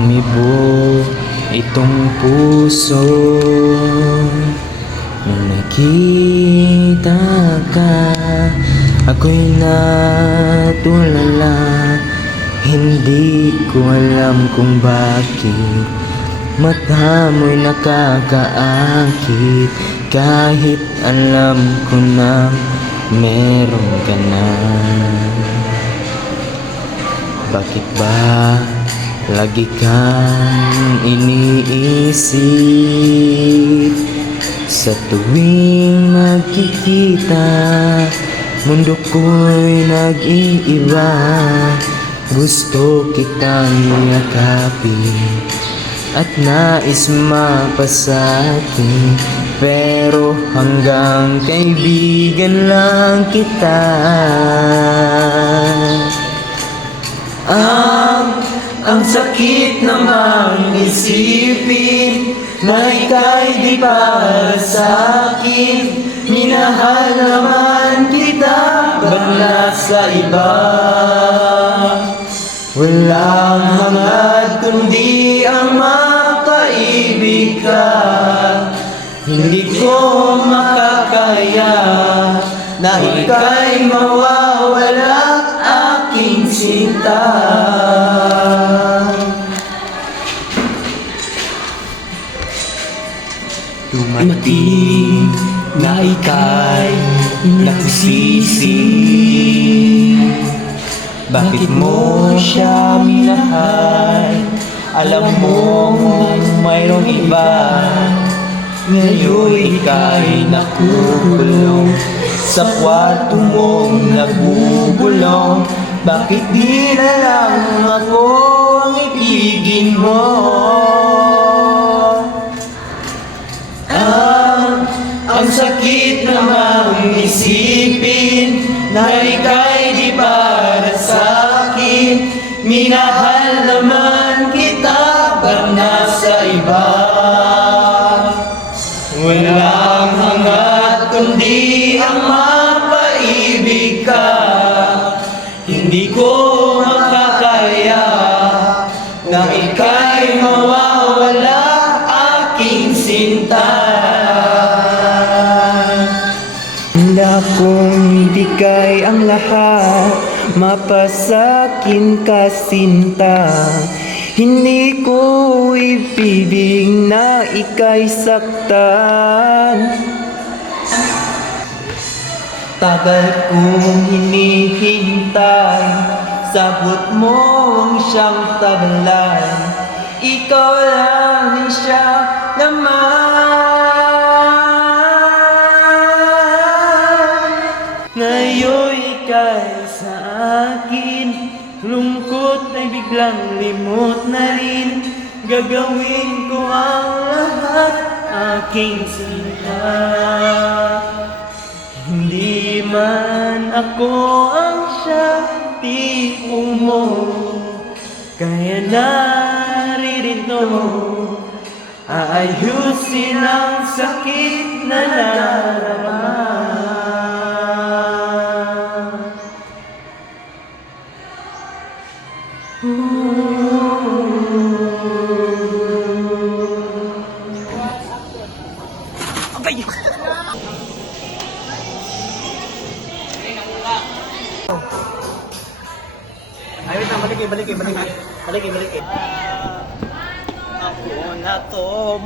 umibo itong puso nung nakita ka. Ako'y natulala, hindi ko alam kung bakit mata mo'y nakakaakit, kahit alam ko na meron ka na. Bakit ba lagi kang iniisip? Sa tuwing magkikita, mundo ko'y nag-iiba. Gusto kitang yakapin at nais mapasakin, pero hanggang kaibigan lang kita. Ang sakit namang isipin na ika'y di para sa'kin. Minahal naman kita, ba't nasa iba? Walang hangad kundi ang mapaibig ka. Hindi ko makakaya na ika'y mawawala, aking sinta. Dumating na ika'y nagsisisi. Bakit mo siya minahal? Alam mo mayroong iba. Ngayon ika'y nakukulong sa kwarto mong nagugulong. Bakit di na lang ako ang ibigin mo? Ang sakit namang isipin na ika'y di para sa'kin. Minahal naman kita, ba't nasa iba? Walang hangad kundi ang mapaibig ka. Hindi ko makakaya na ika'y mawawala, aking sinta. Handa kong ibigay ang lahat, mapasakin ka sinta. Hindi ko ibibig na ika'y saktan. Tagal kong hinihintay, sabot mo ang siyang taglay. Ikaw lang siya naman. Ngayon ika'y sa akin, lungkot ay biglang limot na rin. Gagawin ko ang lahat, aking sinta. Hindi man ako ang siya, tipo mo, kaya naririto. Aayusin ang sakit na naramdaman. Ayun na, balik. Ako na to.